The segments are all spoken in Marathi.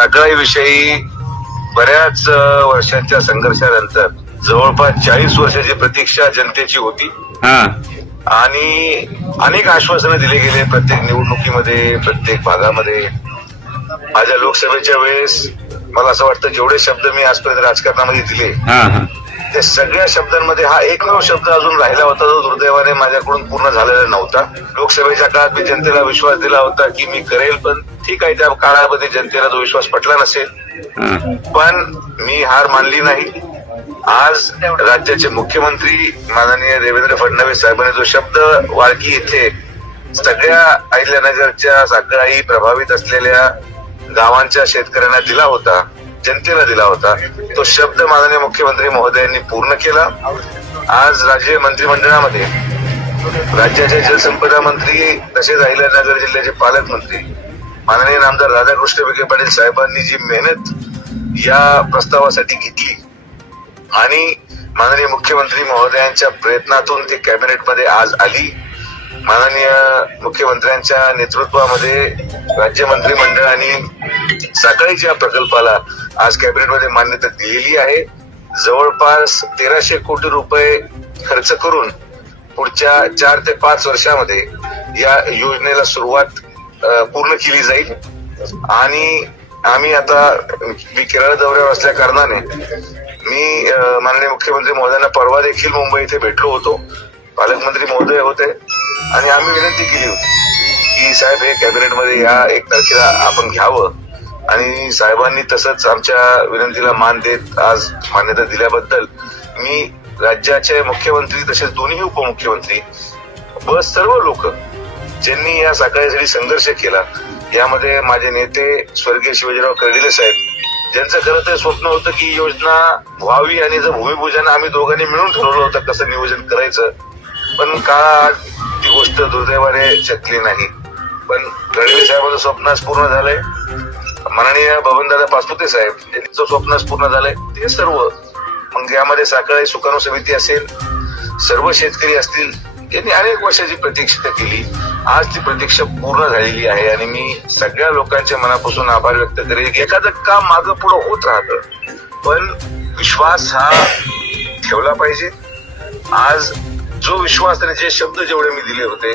साखळीविषयी बऱ्याच वर्षांच्या संघर्षानंतर जवळपास 40 वर्षाची प्रतीक्षा जनतेची होती आणि अनेक आश्वासनं दिले गेले प्रत्येक निवडणुकीमध्ये, प्रत्येक भागामध्ये. माझ्या लोकसभेच्या वेळेस मला असं वाटतं जेवढे शब्द मी आजपर्यंत राजकारणामध्ये दिले त्या सगळ्या शब्दांमध्ये हा एकमेव शब्द अजून राहिला होता जो दुर्दैवाने माझ्याकडून पूर्ण झालेला नव्हता. लोकसभेच्या काळात मी जनतेला विश्वास दिला होता की मी करेल, पण ठीक आहे, त्या काळामध्ये जनतेला तो विश्वास पटला नसेल, पण मी हार मानली नाही. आज राज्याचे मुख्यमंत्री माननीय देवेंद्र फडणवीस साहेबांनी जो शब्द वाळकी येथे सगळ्या अहिल्यानगरच्या साखळी प्रभावित असलेल्या गावांच्या शेतकऱ्यांना दिला होता, जनतेला दिला होता, तो शब्द माननीय मुख्यमंत्री महोदयांनी पूर्ण केला. आज राज्य मंत्रिमंडळामध्ये राज्याचे जलसंपदा मंत्री तसेच अहिल्यानगर जिल्ह्याचे पालकमंत्री माननीय नामदार राधाकृष्ण विखे पाटील साहेबांनी जी मेहनत या प्रस्तावासाठी घेतली आणि माननीय मुख्यमंत्री महोदयांच्या प्रयत्नातून ते कॅबिनेटमध्ये आज आली. माननीय मुख्यमंत्र्यांच्या नेतृत्वामध्ये राज्य मंत्रिमंडळाने साखळीच्या प्रकल्पाला आज कॅबिनेटमध्ये मान्यता दिलेली आहे. जवळपास 1300 कोटी रुपये खर्च करून पुढच्या 4 ते 5 वर्षामध्ये या योजनेला सुरुवात पूर्ण केली जाईल. आणि आम्ही आता मी केरळ दौऱ्यावर असल्या कारणाने मी माननीय मुख्यमंत्री महोदयांना परवा देखील मुंबई इथे भेटलो होतो. पालकमंत्री महोदय होते आणि आम्ही विनंती केली होती की साहेब हे कॅबिनेटमध्ये या 1 तारखेला आपण घ्यावं, आणि साहेबांनी तसंच आमच्या विनंतीला मान देत आज मान्यता दिल्याबद्दल मी राज्याचे मुख्यमंत्री तसेच दोन्ही उपमुख्यमंत्री व सर्व लोक ज्यांनी या साखळीसाठी संघर्ष केला, यामध्ये माझे नेते स्वर्गीय शिवाजीराव कर्डिले साहेब, ज्यांचं खरं तर स्वप्न होतं की योजना व्हावी आणि जर भूमिपूजन आम्ही दोघांनी मिळून ठरवलं होतं कसं नियोजन करायचं, पण काळात ती गोष्ट दुर्दैवाने शक्ली नाही. पण कर्डिले साहेबांचं स्वप्न आज पूर्ण झालंय. माननीय बबनदादा पाचपुते साहेब यांचं स्वप्न पूर्ण झालंय. ते सर्व मग यामध्ये साखळी सुकाणू समिती असेल, सर्व शेतकरी असतील, यांनी अनेक वर्षाची प्रतीक्षा केली. आज ती प्रतीक्षा पूर्ण झालेली आहे आणि मी सगळ्या लोकांच्या मनापासून आभार व्यक्त करेन. एखादं काम मागं पुढं होत राहतं, पण विश्वास हा ठेवला पाहिजे. आज जो विश्वास आणि जे शब्द जेवढे मी दिले होते,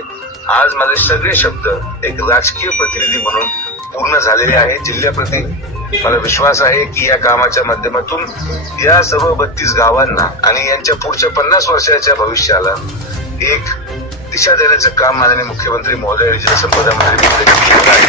आज माझे सगळे शब्द एक राजकीय प्रतिनिधी म्हणून पूर्ण झालेले आहे. जिल्ह्याप्रती मला विश्वास आहे की या कामाच्या माध्यमातून या सर्व 32 गावांना आणि यांच्या पुढच्या 50 वर्षाच्या भविष्याला एक दिशा देण्याचं काम माननीय मुख्यमंत्री महोदय आणि जलसंपदा मंत्री केलं आहे.